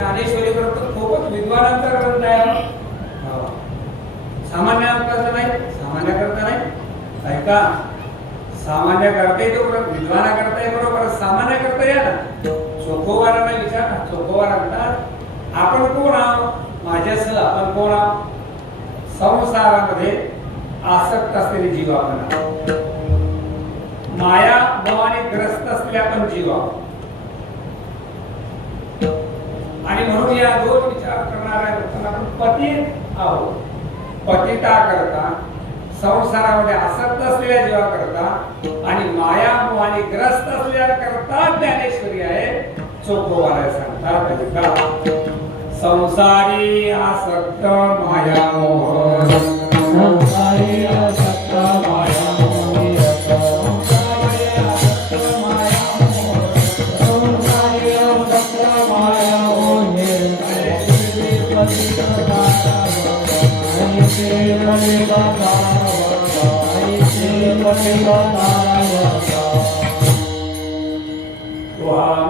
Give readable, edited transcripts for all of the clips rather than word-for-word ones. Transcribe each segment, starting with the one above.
ज्ञानेश्वरी ग्रंथ खूपच विद्वानांचा ग्रंथ आहे. सामान्य करता नाही, सामान्य करता नाही. ऐका, सामान्य करता येतो, विद्वाना करता येतो बरोबर, सामान्य करता या ना. चोखोवारांना विचार, चोखोवार म्हणतात आपण कोण आहोत, माझ्यासह आपण कोण आहोत. संसारामध्ये आसक्त असलेले जीव आपण आहोत. माया मोहाने ग्रस्त असलेले आपण जीव आहोत. आणि म्हणून या दोन विचार करणाऱ्या लोकांना आपण पतित आहोत. पतिता करता, संसारामध्ये आसक्त असलेल्या जीवा करता आणि माया मोहाने ग्रस्त असलेल्या करता ज्ञानेश्वरी आहे. चोखोवार सांगतात संसारी आसक्त माया मोह, संसारी आसक्त माया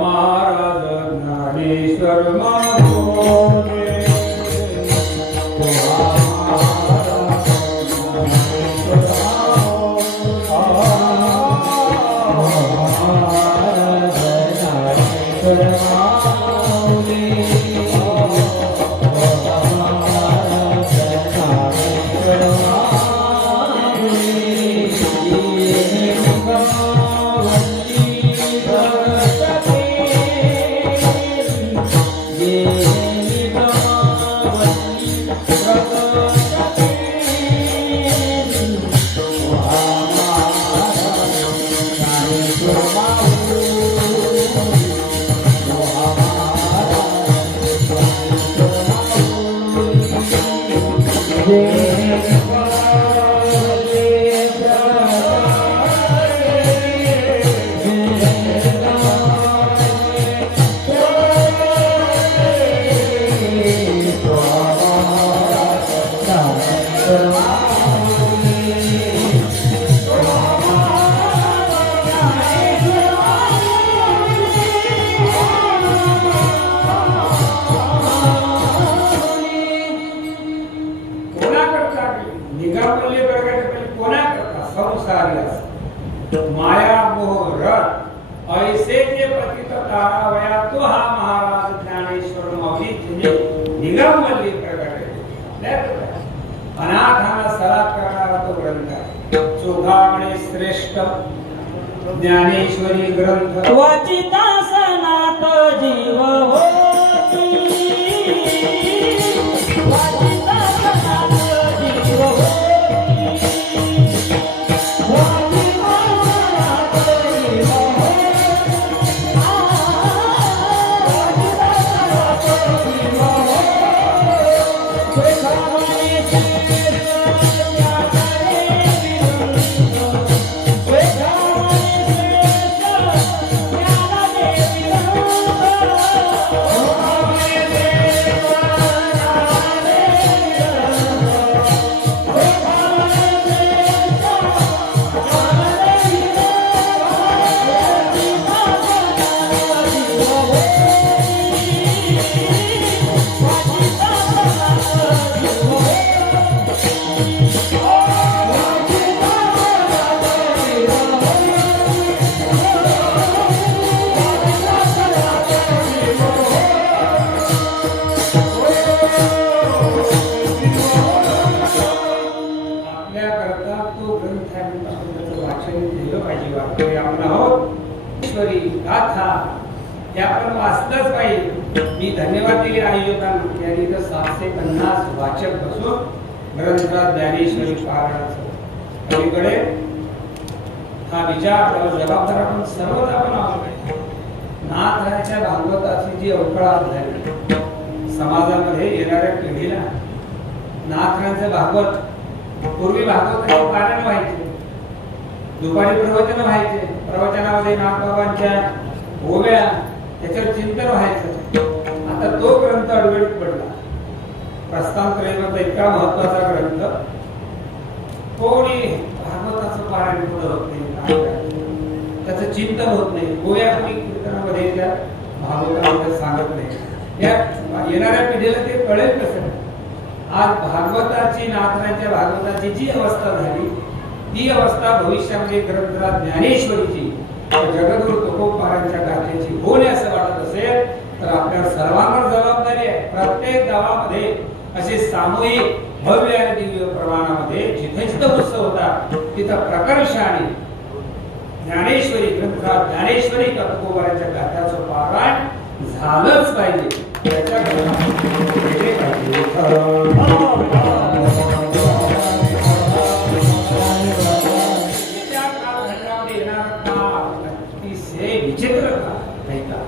महाराज ज्ञानेश्वर माया मोह रत ऐसे जे पतित तारावया तो हा महाराज ज्ञानेश्वर माऊली निगमवल्ली प्रकट अनाथांना सलाह करणारा तो ग्रंथ आहे. चोखामणे श्रेष्ठ ज्ञानेश्वरी ग्रंथ वाचिता सनात जीव होती, वाचिता सनात जीव होती. मी धन्यवाद दिले आयोजकांना. यांनी तर 750 वाचक बसून ग्रंथात ज्ञानेश्वरी पारायणाचं अलीकडे हा विचार जबाबदार आपण सर्वच आपण आहोत. नाथराच्या भागवताची जी अवकळाट झाली समाजामध्ये येणाऱ्या पिढीला नाथरांचे भागवत, पूर्वी भागवताचे पारायण व्हायचे, दुपारी प्रवचन व्हायचे, प्रवचनामध्ये नाथबाबांच्या ओव्या त्याच्यावर चिंतन व्हायचं. आता तो ग्रंथ अडवळीत पडला. प्रस्थानत्रयीचा इतका महत्वाचा ग्रंथ कोणी भागवताचं पारायण पुढे होत नाही, त्याचं चिंतन होत नाही. गोया कीर्तनामध्ये त्या भागवतामध्ये सांगत नाही. या येणाऱ्या पिढीला ते कळेल कसं. आज भागवताची नाथांच्या भागवताची जी अवस्था झाली ती अवस्था भविष्यामध्ये ग्रंथराज ज्ञानेश्वरीची जगद्गुरु तुकोबारांच्या गाथेची होणे असं वाटत असेल तर आपल्या सर्वांवर जबाबदारी आहे. प्रत्येक गावामध्ये असे सामूहिक भव्य आणि दिव्य प्रमाणामध्ये जिथे जिथे उत्सव होता तिथं प्रकर्षाने ज्ञानेश्वरी ग्रंथराज ज्ञानेश्वरी तुकोबारांच्या गाथ्याचं पारायण झालंच पाहिजे. त्याच्याकडे केले पाहिजे. त्या कालखंडामध्ये येणारा काळ अतिशय विचित्र काळ नाही का.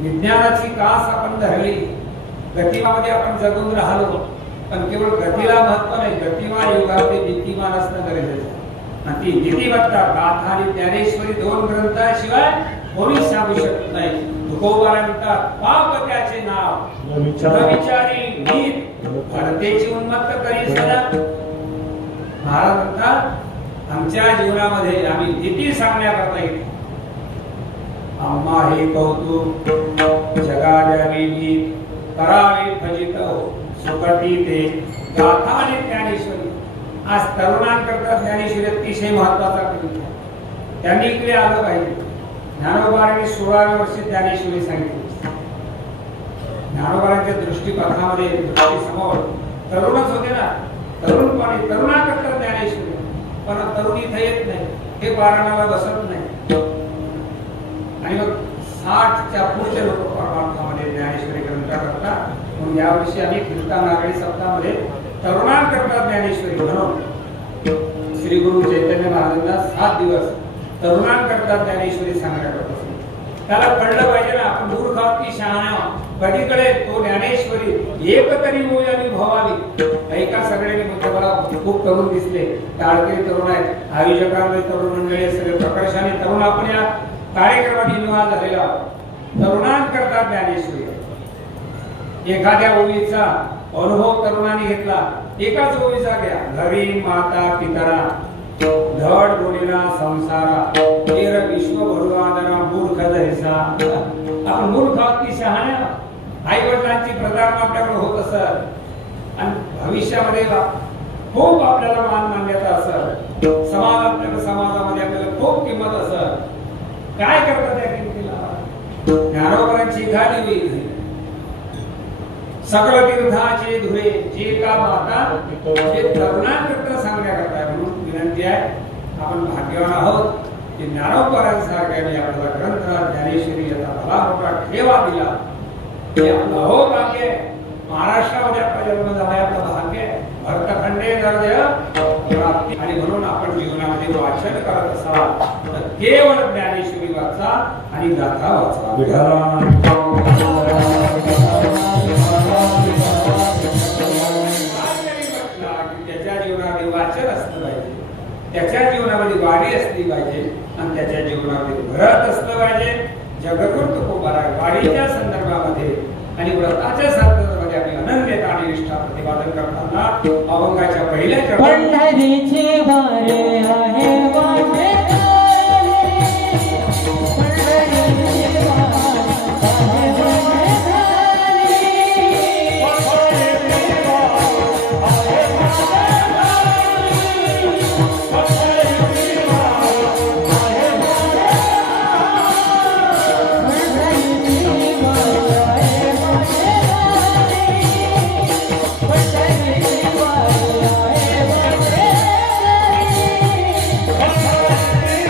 विज्ञानाची कास आपण धरली, गतिमामध्ये आपण जगून राहिलो, पण केवळ गतीला महत्व नाही, गतिमान युगामध्ये नीतिमान असणं गरजेचं आहे. आणि ती नीतिमत्ता गाथा आणि ज्ञानेश्वरी दोन ग्रंथाशिवाय कोणी सांगू शकत नाही. तुकोबारा म्हणतात पाप त्याचे नाव विचारी नीत भरतेची उन्मत्त करी सदा. महाराज म्हणतात आमच्या जीवनामध्ये आम्ही नीती सांगण्याकरता येतो. आम्हा हे कौतुक जगावी नीत करावे भजित सुखटी ते गाथा आणि ज्ञानेश्वरी. आज तरुणांकरता ज्ञानेश्वरी अतिशय महत्वाचा ग्रंथ आहे. त्यांनी इकडे आलं पाहिजे. ज्ञानोबारांनी 16व्या वर्षी ज्ञानेश्वरी सांगितली. ज्ञानोबारांच्या दृष्टीपथामध्ये दृष्टीसमोर तरुणच होते ना, तरुणपणे तरुणाकरता ज्ञानेश्वरी, पण तरुण इथे येत नाही, हे पारायणाला बसत नाही. आणि मग 60च्या पुढचे लोक परमार्थामध्ये ज्ञानेश्वरी ग्रंथ करतात. म्हणून यावर्षी आम्ही कीर्तन नारळी सप्ताहामध्ये तरुणांकरता ज्ञानेश्वरी म्हणून श्री गुरु चैतन्य महाराजांना 7 दिवस तरुणांकरता ज्ञानेश्वरी सांगण्यात असते. त्याला कळलं पाहिजे ना, आपण मूर्ख आहोत की शहाणा. कधी कळेल तो ज्ञानेश्वरी एक तरी होई आणि भवावी. ऐका सगळ्यांनी म्हणजे मला खूप तरुण दिसले, टाळके तरुण आहेत, आयोजकांमध्ये तरुण मंडळी, सगळे प्रकर्षाने तरुण आपण या कार्यक्रमात इन्व्हॉल्व झालेला आहोत. तरुणांकरता ज्ञानेश्वरी. एखाद्या ओळीचा अनुभव तरुणाने घेतला, एकाच ओळीचा घ्या. घरी माता पितरा धड बोलेला संसारा तेर विश्व भरुआदरा मूर्ख जैसा. आपण मूर्ख आहोत की शहाण्या. आई वडिलांची प्रतारणा आपल्याकडे होत असत आणि भविष्यामध्ये खूप आपल्याला मान मान्यता असत, समाज आपल्याला समाजामध्ये आपल्याला खूप किंमत असत. काय करतात त्या किंमतीला? ज्ञानोबारांची गादी होईल. सकल तीर्थाचे धुळे जे का माता हे तरुणांकरता सांगण्याकरता. म्हणून विनंती आहे, आपण भाग्यवान आहोत की ज्ञानोबारांसारख्याने आपल्याला ग्रंथराज ज्ञानेश्वरी याचा भला मोठा ठेवा दिला. हे आपलं हो भाग्य आहे. महाराष्ट्रामध्ये आपला जन्म झाला, आपलं भाग्य आहे. भरतखंडे नरदेव प्राप्ती. आणि म्हणून आपण जीवनामध्ये वाचन करत असावा तर केवळ ज्ञानेश्वरी वाचा आणि गाथा वाचा. त्याच्या जीवनामध्ये वाचन असलं पाहिजे, त्याच्या जीवनामध्ये वाडी असली पाहिजे आणि त्याच्या जीवनामध्ये व्रत असलं पाहिजे. जगद्गुरु तुकोबारा वाडीच्या संदर्भामध्ये आणि व्रताच्या संदर्भामध्ये आम्ही अनन्यता आणि निष्ठा प्रतिपादन करताना अभंगाच्या पहिल्या पंढरीची वारी आहे वाटेदारी, पंढरीची वारी आहे Hey!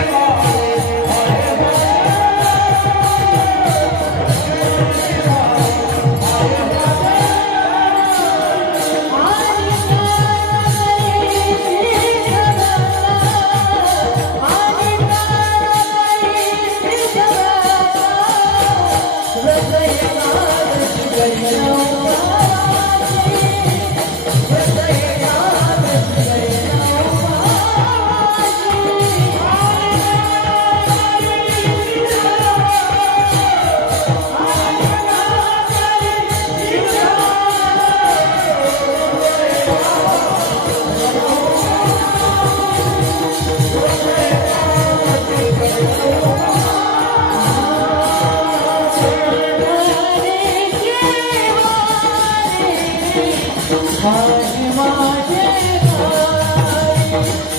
आहे माझे वारे